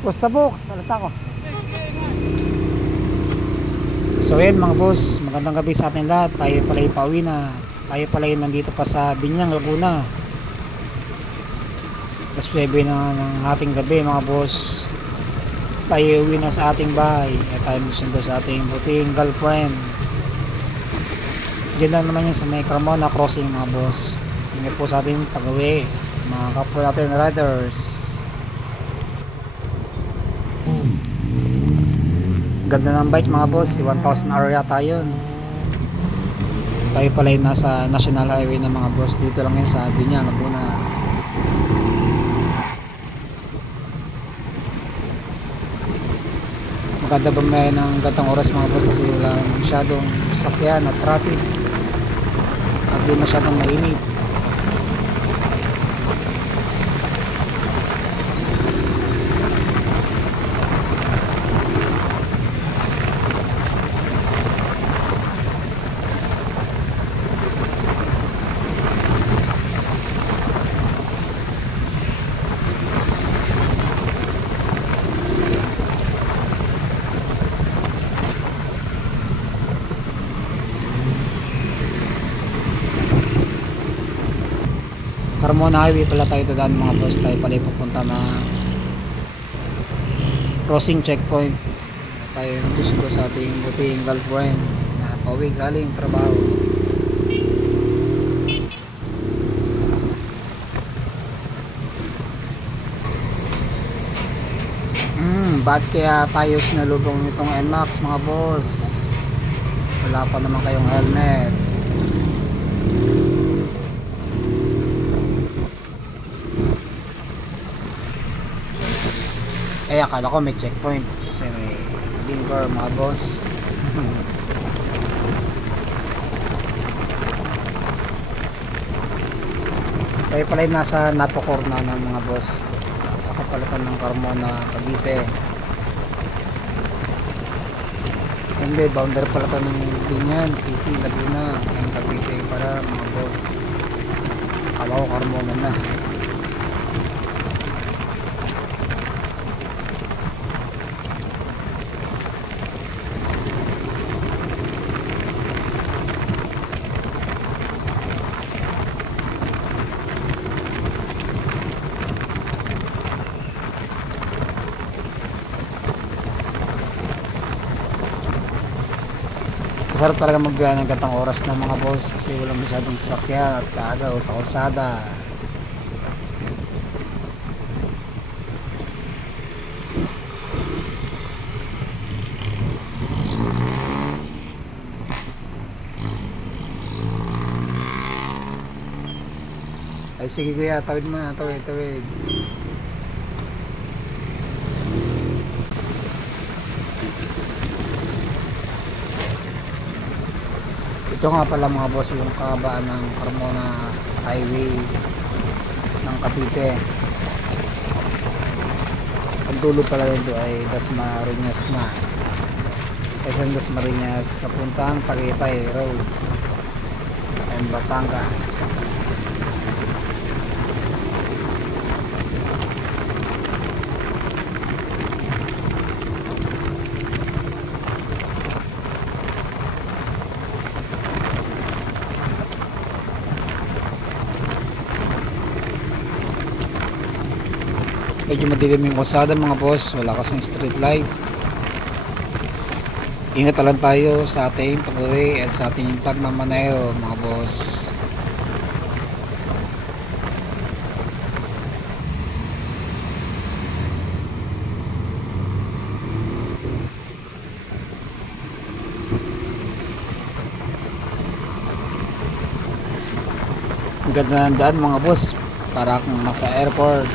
Basta box, alata ko. So ayan mga boss, magandang gabi sa atin lahat. Tayo pala yung pauwi na. Tayo pala yung nandito pa sa Binyang, Laguna. Alas 9 na ng ating gabi mga boss. Tayo uwi na sa ating bahay. At tayo musundo sa ating buting girlfriend. Diyan lang naman yun sa may Carmona Crossing mga boss. Ingat po sa ating pag-uwi sa mga kapwa natin riders. Ganda ng bike mga boss, 1,000 area tayo. Tayo pala yung nasa National Highway ng mga boss. Dito lang yun sa Binyang, Laguna. Maganda ba may ng gantong oras mga boss kasi wala masyadong sakyan at traffic at di masyadong mainit. Carmona Highway pala tayo dadaan mga boss. Tayo pala pupunta na crossing checkpoint. Tayo nagsusundo sa ating buting girlfriend na pauwi galing trabaho. Ba't kaya tayo sinalubong itong NMAX mga boss? Wala pa naman kayong helmet. Eh akala ko may checkpoint kasi may blinker mga boss. Tayo pala yung nasa Napocorna ng mga boss, sa kapalitan ng Carmona, Cavite. Hindi, boundary pala ito ng Binyan City, Laguna ng Cavite para mga boss. Akala ko Carmona na. Masarap talaga magbiyahe ng gantong oras ng mga boss kasi walang masyadong sasakyan at kaagaw sa kalsada. Ay sige kuya, tawid mo na, tawid. Ito nga pala mga boss yung kahabaan ng Carmona Highway ng Cavite. Ang dulo pala nito ay Dasmariñas na. Kasi ang Dasmariñas papuntang Tagaytay Road and Batangas. Medyo madilim yung kalsada mga boss, wala kasing street light. Ingat lang tayo sa ating pag-uwi at sa ating pagmamaneho mga boss. Ang ganda ng daan mga boss, para akong nasa airport.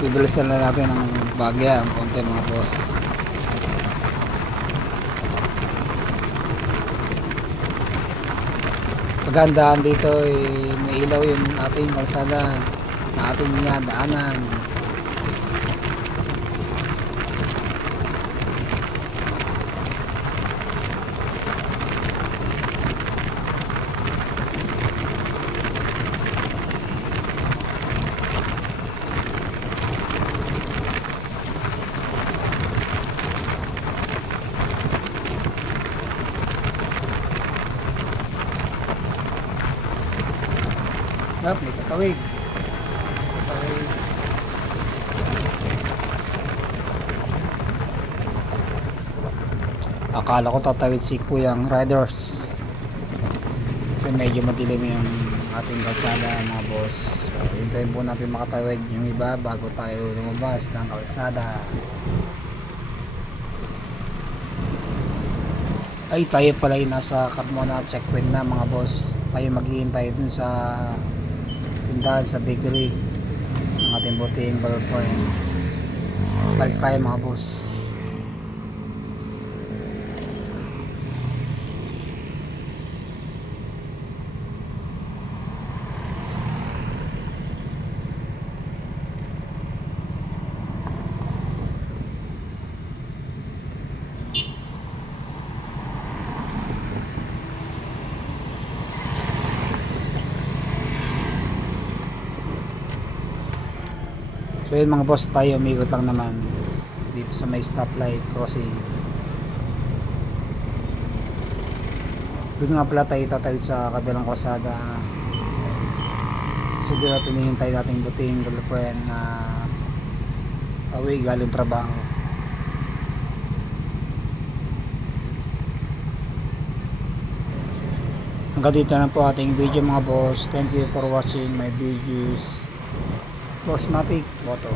Bibilisan na natin ang bagya ang konti mga boss. Pagandaan dito may ilaw yung ating kalsada na ating daanan. harap may patawid. Patawid. Akala ko tatawid si Kuyang Riders kasi medyo madilim yung ating kalsada mga boss. So, hintayin po natin makatawid yung iba bago tayo lumabas ng kalsada. Ay, tayo pala yung nasa Carmona checkpoint na mga boss. Tayo maghihintay dun sa tindahan sa bakery ng ating buting girlfriend. Balik tayo mga boss. So yun mga boss, tayo umiikot lang naman dito sa may stoplight crossing. Doon nga pala tayo tatawid sa kabilang kalsada kasi doon natin hinihintay nating buting girlfriend na away galing trabaho. Hanggang dito na po ating video mga boss. Thank you for watching my videos. Bossmatic Moto.